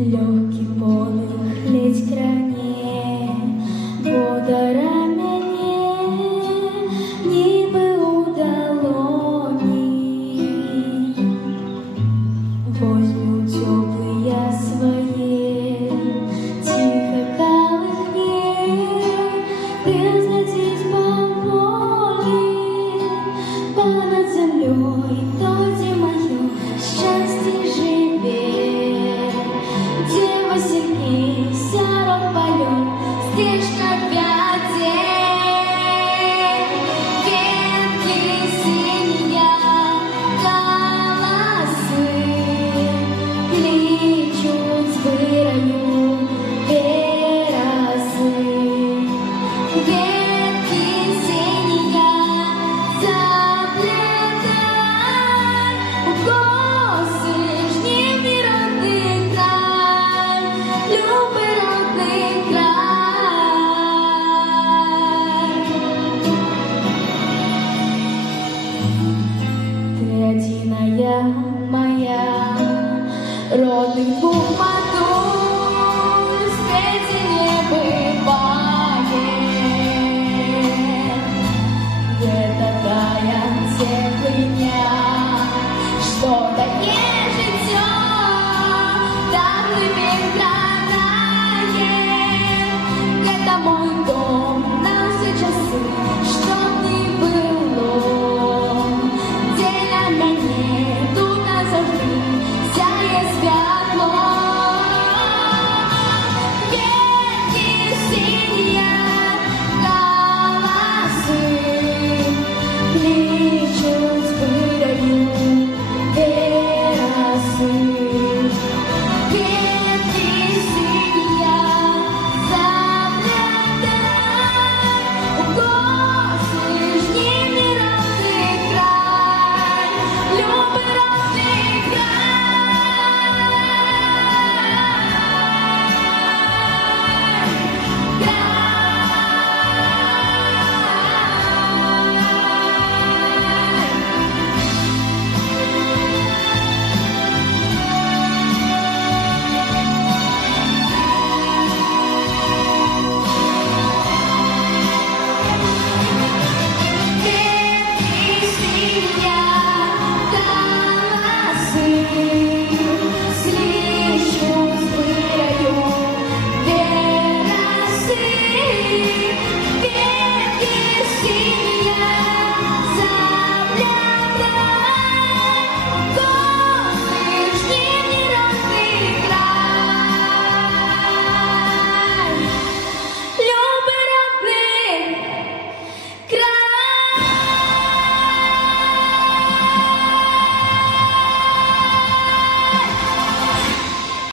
Легкий подих ледь кране, вода рамене, ніби у долоні. Возьму теплые свои, тихо колыхни, разлетись по воле, понад землей, тоді мое счастье живет. Дева сильней, сярок полет, стежка пятей, ветки синяя, колосы кличут с вырою березы. Ветки синяя заплетай, косы жнивный родный край, любый родный край. Ты одиная моя, родных двух мотор, среди не бывает.